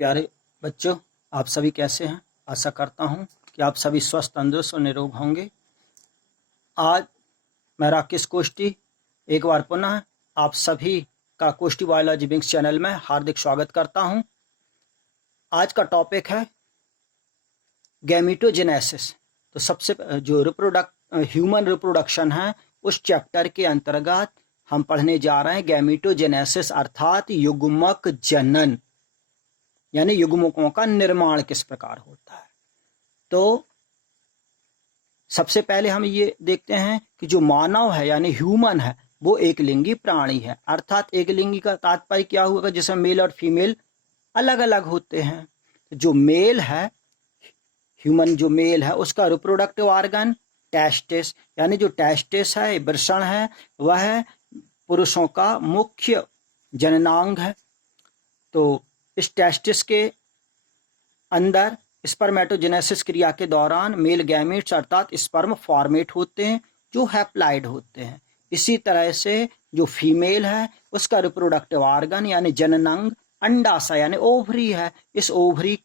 प्यारे बच्चों, आप सभी कैसे हैं? आशा करता हूं कि आप सभी स्वस्थ, तंदुरुस्त और निरोग होंगे। आज मैं राकेश कोष्टी एक बार पुनः आप सभी का कोष्टी बायोलॉजी विंग्स चैनल में हार्दिक स्वागत करता हूं। आज का टॉपिक है गैमेटोजेनेसिस। तो सबसे जो ह्यूमन रिप्रोडक्शन है उस चैप्टर के अंतर्गत हम पढ़ने जा रहे हैं गैमेटोजेनेसिस अर्थात युग्मक जनन, यानी युग्मकों का निर्माण किस प्रकार होता है। तो सबसे पहले हम ये देखते हैं कि जो मानव है यानी ह्यूमन है वो एक लिंगी प्राणी है। अर्थात एक लिंगी का तात्पर्य क्या हुआ, जिसमें मेल और फीमेल अलग अलग होते हैं। जो मेल है, ह्यूमन जो मेल है, उसका रिप्रोडक्टिव ऑर्गन टेस्टिस, यानी जो टेस्टिस है, वृषण है, वह पुरुषों का मुख्य जननांग है। तो इस टेस्टिस के अंदर स्पर्मेटोजेनेसिस क्रिया के दौरान मेल गैमेट्स अर्थात स्पर्म फॉर्मेट होते हैं जो हैप्लाइड होते हैं। इसी तरह से जो फीमेल है उसका रिप्रोडक्टिव ऑर्गन यानी जननांग अंडाशय यानी ओवरी है। इस ओवरी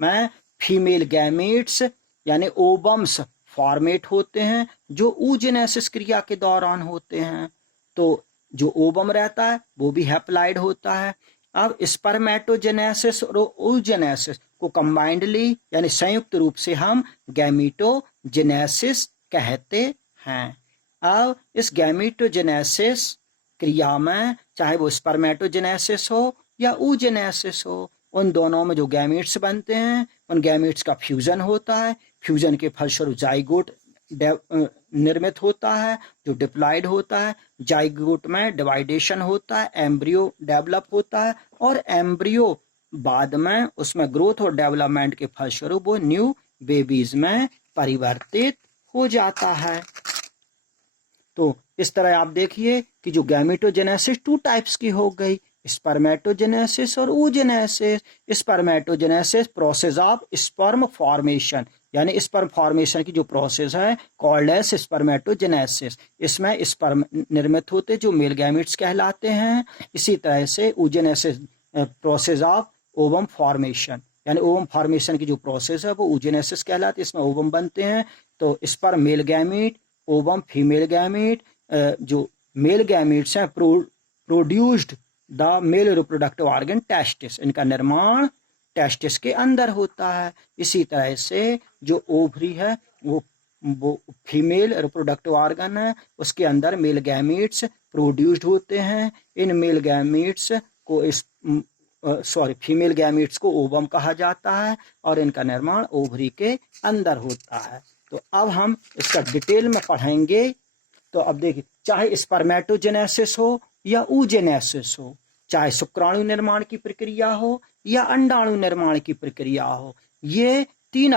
में फीमेल गैमेट्स यानी ओवम्स फॉर्मेट होते हैं जो oogenesis क्रिया के दौरान होते हैं। तो जो ओवम रहता है वो भी हैप्लाइड होता है। अब स्पर्मेटोजेनेसिस और oogenesis को कंबाइंडली यानी संयुक्त रूप से हम गैमेटोजेनेसिस कहते हैं। अब इस गैमेटोजेनेसिस क्रिया में चाहे वो स्पर्मेटोजेनेसिस हो या oogenesis हो, उन दोनों में जो गैमेट्स बनते हैं उन गैमेट्स का फ्यूजन होता है। फ्यूजन के फलस्वरूप जाइगोट निर्मित होता है जो डिप्लॉयड होता है। जाइगोट में डिवाइडेशन होता है, एम्ब्रियो डेवलप होता है और एम्ब्रियो बाद में उसमें ग्रोथ और डेवलपमेंट के फलस्वरूप वो न्यू बेबीज में परिवर्तित हो जाता है। तो इस तरह आप देखिए कि जो गैमेटोजेनेसिस 2 टाइप्स की हो गई, स्पर्मेटोजेनेसिस और oogenesis। Spermatogenesis process of sperm formation, यानी स्पर्म फॉर्मेशन की जो प्रोसेस है कॉल्ड एज स्पर्मेटोजेनेसिस। इसमें स्पर्म निर्मित होते जो मेल गैमेट्स कहलाते हैं। इसी तरह से oogenesis process of ovum formation, यानी ओवम फॉर्मेशन की जो प्रोसेस है वो oogenesis कहलाती है। इसमें ओवम बनते हैं। तो sperm male gamete, ovum female gamete. जो मेल गैमेट्स हैं produced the male reproductive organ testis, इनका निर्माण टेस्टिस के अंदर होता है। इसी तरह से जो ओवरी है वो फीमेल रिप्रोडक्टिव ऑर्गन है, उसके अंदर मेल गैमेट्स प्रोड्यूस्ड होते हैं। इन मेल गैमेट्स को फीमेल गैमेट्स को ओवम कहा जाता है और इनका निर्माण ओवरी के अंदर होता है। तो अब हम इसका डिटेल में पढ़ेंगे। तो अब देखिए, चाहे स्पर्मेटोजेनेसिस हो या oogenesis हो, चाहे शुक्राणु निर्माण की प्रक्रिया हो या अंडाणु निर्माण की प्रक्रिया हो, ये तीन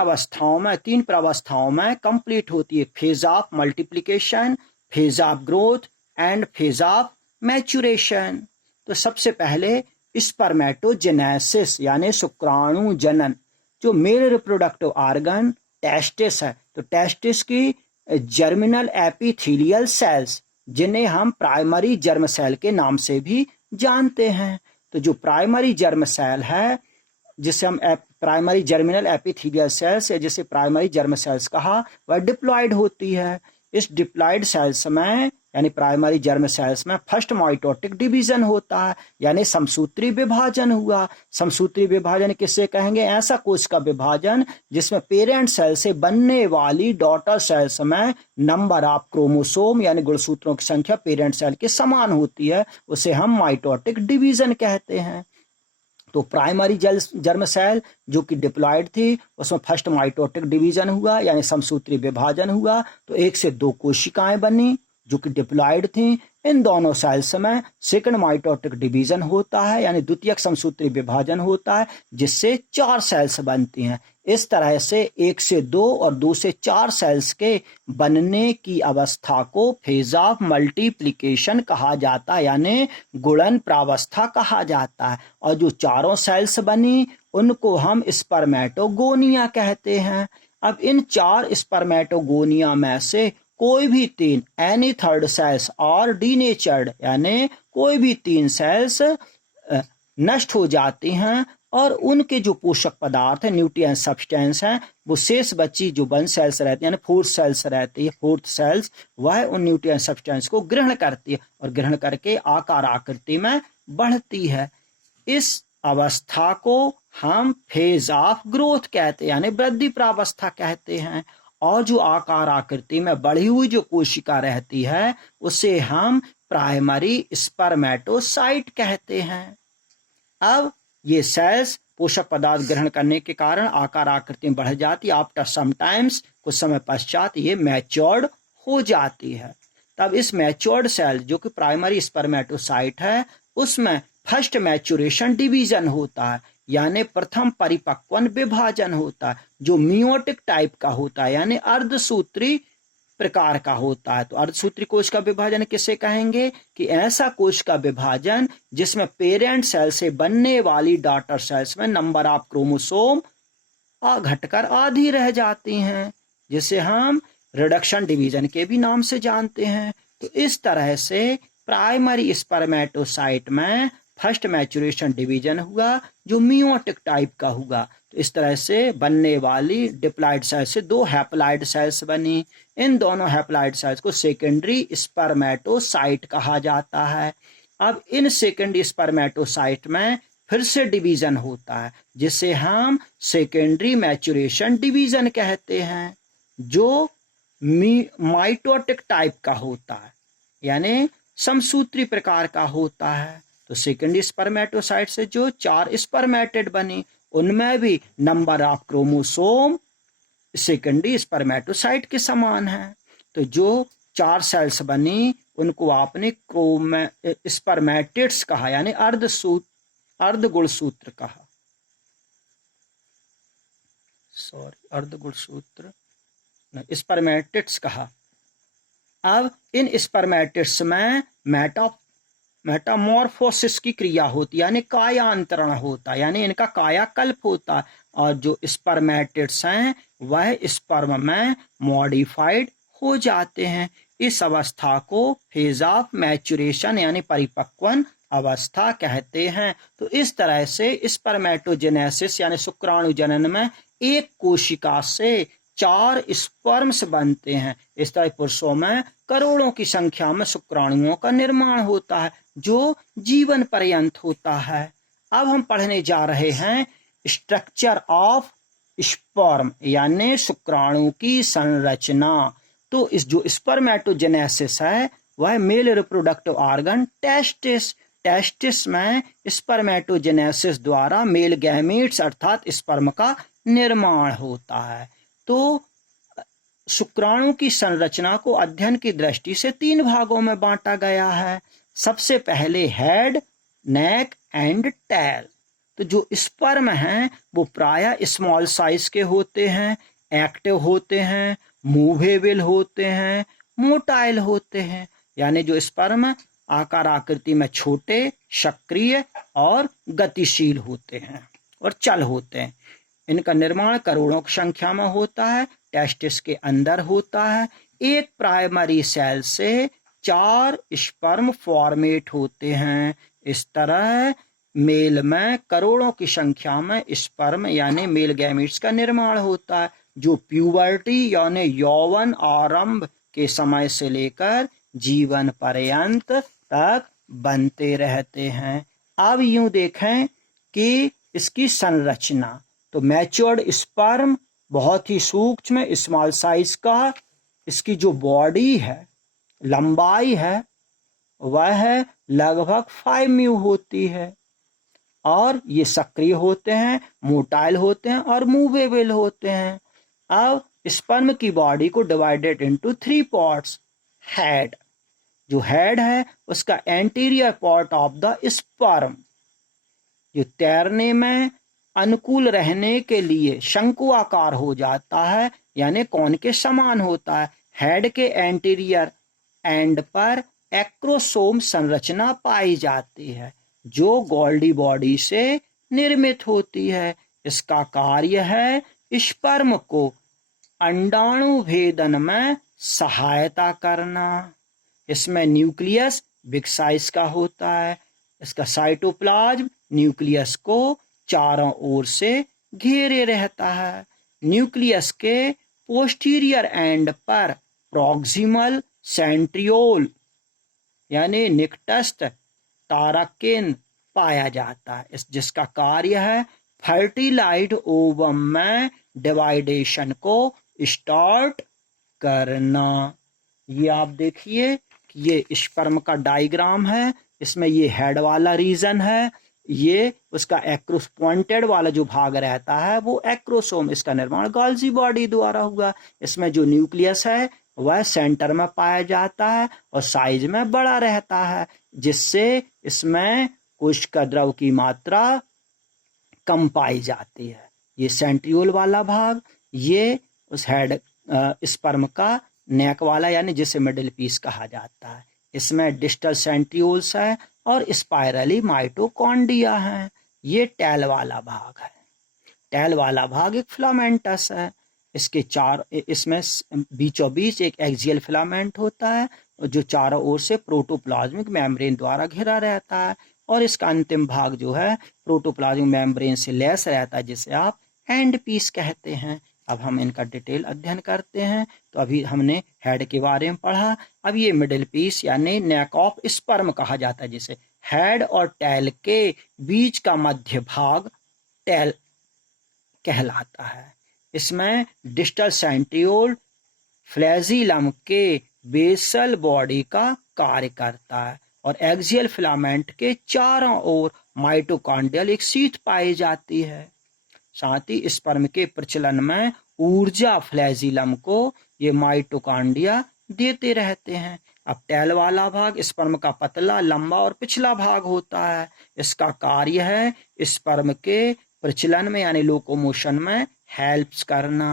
प्रावस्थाओं में कंप्लीट होती है। Phase of multiplication, phase of growth and phase of maturation. तो सबसे पहले स्पर्मेटोजेनेसिस यानी शुक्राणु जनन। जो मेल रिप्रोडक्टिव ऑर्गन टेस्टिस है, तो टेस्टिस की जर्मिनल एपिथेलियल सेल्स, जिन्हें हम प्राइमरी जर्म सेल के नाम से भी जानते हैं। तो जो प्राइमरी जर्म सेल है जिसे हम प्राइमरी जर्मिनल एपिथेलियल सेल्स या जिसे प्राइमरी जर्म सेल्स कहा, वह डिप्लॉयड होती है। इस डिप्लॉयड सेल्स में यानी प्राइमरी जर्म सेल्स में फर्स्ट माइटोटिक डिवीजन होता है, यानी समसूत्री विभाजन हुआ। समसूत्री विभाजन किससे कहेंगे? ऐसा कोश का विभाजन जिसमें पेरेंट सेल से बनने वाली डॉटर सेल्स में नंबर ऑफ क्रोमोसोम यानी गुणसूत्रों की संख्या पेरेंट सेल के समान होती है, उसे हम माइटोटिक डिवीजन कहते हैं। तो प्राइमरी जर्म सेल जो कि डिप्लॉयड थी, उसमें फर्स्ट माइटोटिक डिवीजन हुआ यानी समसूत्री विभाजन हुआ। तो 1 से 2 कोशिकाएं बनी जो कि डिप्लॉयड थी। इन दोनों सेल्स में सेकंड माइटोटिक डिवीजन होता है यानी द्वितीयक समसूत्री विभाजन होता है, जिससे 4 सेल्स बनती हैं। इस तरह से 1 से 2 और 2 से 4 सेल्स के बनने की अवस्था को फेज ऑफ मल्टीप्लिकेशन कहा जाता है, यानी गुणन प्रावस्था कहा जाता है। और जो चारों सेल्स बनी उनको हम स्पर्मेटोगोनिया कहते हैं। अब इन 4 स्पर्मेटोगोनिया में से कोई भी 3 एनी थर्ड सेल्स और डीनेचर्ड यानी कोई भी 3 सेल्स नष्ट हो जाती हैं और उनके जो पोषक पदार्थ है, न्यूट्रिएंट सब्सटेंस हैं, वो शेष बची जो 1 सेल्स रहती है यानी 4 सेल्स रहती है, 4th सेल्स, वह उन न्यूट्रिएंट सब्सटेंस को ग्रहण करती है और ग्रहण करके आकार आकृति में बढ़ती है। इस अवस्था को हम फेज ऑफ ग्रोथ कहते हैं यानी वृद्धि प्रावस्था कहते हैं। और जो आकार आकृति में बढ़ी हुई जो कोशिका रहती है उसे हम प्राइमरी स्पर्मेटोसाइट कहते हैं। अब ये सेल्स पोषक पदार्थ ग्रहण करने के कारण आकार आकृति में बढ़ जाती है। आफ्टर समटाइम्स, कुछ समय पश्चात ये मैच्योर्ड हो जाती है। तब इस मैच्योर्ड सेल जो कि प्राइमरी स्पर्मेटोसाइट है उसमें फर्स्ट मैच्योरेशन डिवीजन होता है यानी प्रथम परिपक्वन विभाजन होता है जो मियोटिक टाइप का होता है यानी अर्धसूत्री प्रकार का होता है। तो अर्धसूत्री कोश का विभाजन किसे कहेंगे कि ऐसा कोश का विभाजन जिसमें पेरेंट सेल से बनने वाली डॉटर सेल्स में नंबर ऑफ क्रोमोसोम घटकर आधी रह जाती हैं, जिसे हम रिडक्शन डिवीजन के भी नाम से जानते हैं। तो इस तरह से प्राइमरी स्पर्मेटोसाइट में फर्स्ट मैच्योरेशन डिवीजन हुआ जो मियोटिक टाइप का हुआ। तो इस तरह से बनने वाली डिप्लॉइड सेल से 2 हैप्लॉइड सेल्स बनी। इन दोनों हैप्लॉइड सेल्स को सेकेंडरी स्पर्मेटोसाइट कहा जाता है। अब इन सेकेंडरी स्पर्मेटोसाइट में फिर से डिवीजन होता है जिसे हम सेकेंडरी मैच्योरेशन डिवीजन कहते हैं जो माइटोटिक टाइप का होता है यानी समसूत्री प्रकार का होता है। तो सेकेंडरी स्पर्मेटोसाइट से जो 4 स्पर्मेटेड बनी उनमें भी number of chromosome secondary spermatocyte के समान है। तो जो 4 सेल्स बनी उनको आपने स्पर्मेटिड्स कहा यानी अर्धगुणसूत्र कहा। अर्धगुणसूत्र स्पर्मेटिड्स कहा। अब इन स्पर्मेटिड्स में मेटामॉर्फोसिस की क्रिया होती है यानी कायांतरण होता है यानी इनका कायाकल्प होता है और जो स्पर्मेटिड्स हैं वह स्पर्म में मॉडिफाइड हो जाते हैं। इस अवस्था को फेज ऑफ मैच्योरेशन यानी परिपक्वन अवस्था कहते हैं। तो इस तरह से स्पर्मेटोजेनेसिस यानी शुक्राणु जनन में एक कोशिका से 4 स्पर्म्स बनते हैं। इस तरह पुरुषों में करोड़ों की संख्या में शुक्राणुओं का निर्माण होता है जो जीवन पर्यंत होता है। अब हम पढ़ने जा रहे हैं स्ट्रक्चर ऑफ स्पर्म यानी शुक्राणु की संरचना। तो इस जो स्पर्मेटोजेनेसिस है वह मेल रिप्रोडक्टिव ऑर्गन टेस्टिस में स्पर्मेटोजेनेसिस द्वारा मेल गैमेट्स अर्थात स्पर्म का निर्माण होता है। तो शुक्राणु की संरचना को अध्ययन की दृष्टि से 3 भागों में बांटा गया है। सबसे पहले हेड, नेक एंड टेल। तो जो स्पर्म हैं वो प्रायः स्मॉल साइज के होते हैं, एक्टिव होते हैं, मूवेबल होते हैं, मोटाइल होते हैं यानी जो स्पर्म आकार आकृति में छोटे, सक्रिय और गतिशील होते हैं और चल होते हैं। इनका निर्माण करोड़ों की संख्या में होता है, टेस्टिस के अंदर होता है। एक प्राइमरी सेल से 4 स्पर्म फॉर्मेट होते हैं। इस तरह मेल में करोड़ों की संख्या में स्पर्म यानी मेल गैमेट्स का निर्माण होता है जो प्यूबर्टी यानी यौवन आरंभ के समय से लेकर जीवन पर्यंत तक बनते रहते हैं। अब यूं देखें कि इसकी संरचना, तो मैच्योर्ड स्पर्म बहुत ही सूक्ष्म स्मॉल साइज का, इसकी जो बॉडी है, लंबाई है, वह लगभग 5 म्यू होती है और ये सक्रिय होते हैं, मोटाइल होते हैं और मूवेबल होते हैं। अब स्पर्म की बॉडी को डिवाइडेड इनटू 3 पार्ट्स। हेड, जो हेड है उसका anterior part of the sperm जो तैरने में अनुकूल रहने के लिए शंकु आकार हो जाता है यानी कौन के समान होता है। हेड के एंटीरियर एंड पर एक्रोसोम संरचना पाई जाती है जो गोल्डी बॉडी से निर्मित होती है। इसका कार्य है स्पर्म को अंडाणु भेदन में सहायता करना। इसमें न्यूक्लियस बिग साइज का होता है। इसका साइटोप्लाज्म न्यूक्लियस को चारों ओर से घेरे रहता है। न्यूक्लियस के पोस्टीरियर एंड पर प्रॉक्सिमल सेंट्रियोल यानी निकटस्थ तारकेन पाया जाता है, जिसका कार्य है फर्टिलाइज्ड ओवम में डिवाइडेशन को स्टार्ट करना। ये आप देखिए कि ये स्पर्म का डायग्राम है, इसमें ये हेड वाला रीजन है, ये उसका एक्रोस पॉइंटेड वाला जो भाग रहता है वो एक्रोसोम, इसका निर्माण गोल्जी बॉडी द्वारा हुआ। इसमें जो न्यूक्लियस है वह सेंटर में पाया जाता है और साइज में बड़ा रहता है, जिससे इसमें कोशिका द्रव की मात्रा कम पाई जाती है। ये सेंट्रियोल वाला भाग, ये उस हेड स्पर्म का नेक वाला यानी जिसे मिडिल पीस कहा जाता है। इसमें डिस्टल सेंट्रियोल्स है और स्पाइरली माइटोकॉन्ड्रिया है। ये टेल वाला भाग है। टेल वाला भाग एक फिलामेंटस है। इसमें बीचों बीच एक एक्सियल फिलामेंट होता है जो चारों ओर से प्रोटोप्लाज्मिक मेम्ब्रेन द्वारा घिरा रहता है, और इसका अंतिम भाग जो है प्रोटोप्लाज्मिक मेम्ब्रेन से लेस रहता है, जिसे आप एंड पीस कहते हैं। अब हम इनका डिटेल अध्ययन करते हैं। तो अभी हमने हेड के बारे में पढ़ा, अब ये मिडिल पीस यानी नेक ऑफ स्पर्म कहा जाता है, जिसे हेड और टेल के बीच का मध्य भाग टेल कहलाता है। इसमें डिस्टल सेंट्रियोल फ्लैजिलम के बेसल बॉडी का कार्य करता है और एक्सियल फिलामेंट के चारों ओर माइटोकॉन्ड्रियल एक शीथ पाई जाती है। साथ ही स्पर्म के प्रचलन में ऊर्जा फ्लैजिलम को ये माइटोकॉन्ड्रिया देते रहते हैं। अब टेल वाला भाग स्पर्म का पतला, लंबा और पिछला भाग होता है। इसका कार्य है स्पर्म के प्रचलन में यानी लोकोमोशन में हेल्प्स करना।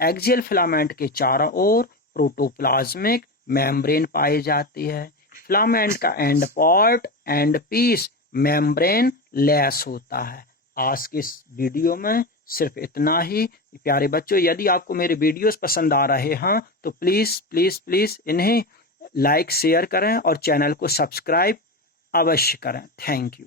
एक्सियल फिलामेंट के चारों ओर प्रोटोप्लाज्मिक मेम्ब्रेन पाई जाती है। फिलामेंट का end part and piece membrane less होता है। आज के इस वीडियो में सिर्फ इतना ही। प्यारे बच्चों, यदि आपको मेरे वीडियोस पसंद आ रहे हैं तो प्लीज़ प्लीज़ प्लीज़ इन्हें लाइक शेयर करें और चैनल को सब्सक्राइब अवश्य करें। Thank you.